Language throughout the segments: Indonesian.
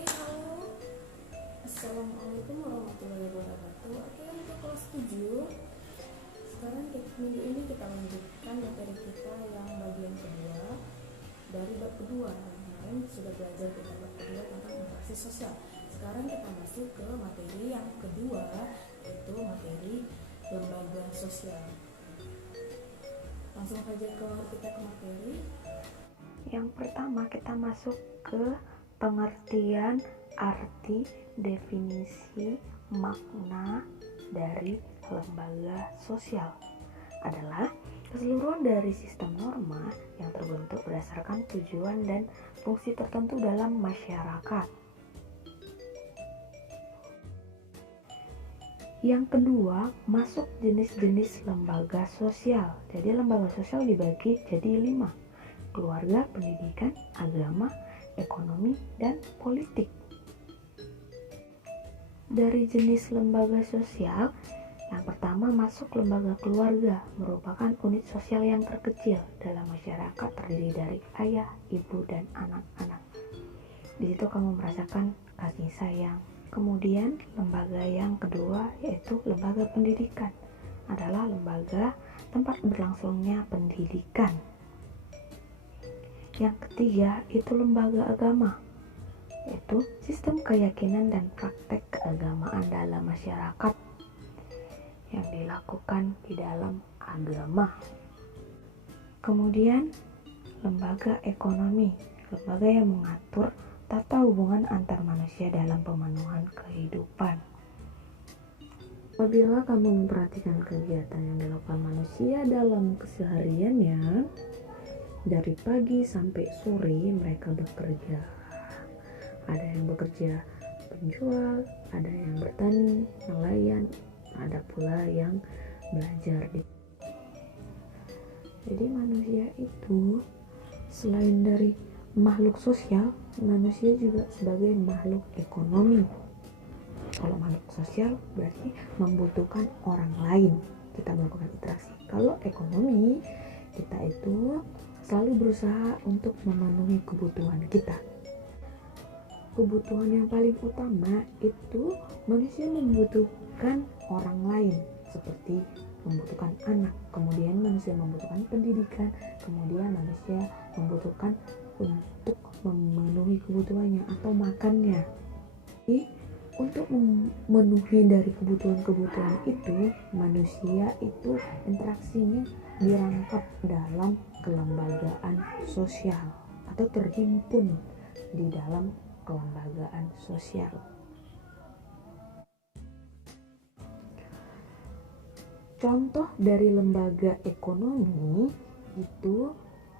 Oke, halo. Assalamualaikum warahmatullahi wabarakatuh. Oke, untuk kelas 7. Sekarang minggu ini kita lanjutkan materi kita yang bagian kedua dari bab kedua. Kemarin sudah belajar kita bab kedua tentang interaksi sosial. Sekarang kita masuk ke materi yang kedua, yaitu materi lembaga sosial. Langsung saja kita ke materi. Yang pertama kita masuk ke pengertian, arti, definisi, makna dari lembaga sosial adalah keseluruhan dari sistem norma yang terbentuk berdasarkan tujuan dan fungsi tertentu dalam masyarakat. Yang kedua, masuk jenis-jenis lembaga sosial. Jadi lembaga sosial dibagi jadi 5: keluarga, pendidikan, agama, ekonomi, dan politik. Dari jenis lembaga sosial, yang pertama masuk lembaga keluarga, merupakan unit sosial yang terkecil dalam masyarakat, terdiri dari ayah, ibu, dan anak-anak. Di situ kamu merasakan kasih sayang. Kemudian lembaga yang kedua yaitu lembaga pendidikan, adalah lembaga tempat berlangsungnya pendidikan. Yang ketiga itu lembaga agama, yaitu sistem keyakinan dan praktek keagamaan dalam masyarakat yang dilakukan di dalam agama. Kemudian lembaga ekonomi, lembaga yang mengatur tata hubungan antar manusia dalam pemenuhan kehidupan. Apabila kamu memperhatikan kegiatan yang dilakukan manusia dalam kesehariannya, dari pagi sampai sore mereka bekerja. Ada yang bekerja penjual, ada yang bertani, nelayan, ada pula yang belajar. Jadi manusia itu selain dari makhluk sosial, manusia juga sebagai makhluk ekonomi. Kalau makhluk sosial berarti membutuhkan orang lain, kita melakukan interaksi. Kalau ekonomi, kita itu selalu berusaha untuk memenuhi kebutuhan kita. Kebutuhan yang paling utama itu manusia membutuhkan orang lain, seperti membutuhkan anak, kemudian manusia membutuhkan pendidikan, kemudian manusia membutuhkan untuk memenuhi kebutuhannya atau makannya. Jadi, untuk memenuhi dari kebutuhan-kebutuhan itu, manusia itu interaksinya dirangkap dalam kelembagaan sosial atau terhimpun di dalam kelembagaan sosial. Contoh dari lembaga ekonomi itu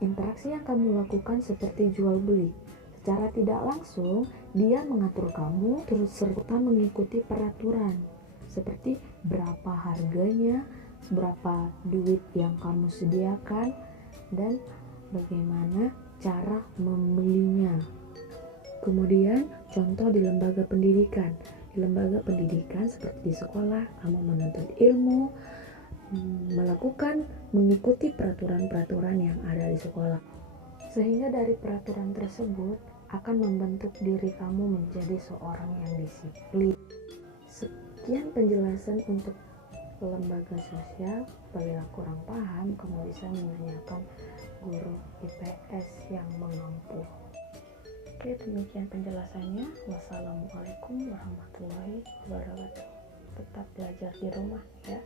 interaksi yang kamu lakukan seperti jual beli. Secara tidak langsung, dia mengatur kamu terus serta mengikuti peraturan seperti berapa harganya, berapa duit yang kamu sediakan, dan bagaimana cara membelinya. Kemudian contoh di lembaga pendidikan. Di lembaga pendidikan seperti di sekolah, kamu menuntut ilmu, mengikuti peraturan-peraturan yang ada di sekolah. Sehingga dari peraturan tersebut akan membentuk diri kamu menjadi seorang yang disiplin. Sekian penjelasan untuk lembaga sosial. Apabila kurang paham, kamu bisa menanyakan guru IPS yang mengampu. Oke, demikian penjelasannya. Wassalamualaikum warahmatullahi wabarakatuh. Tetap belajar di rumah ya.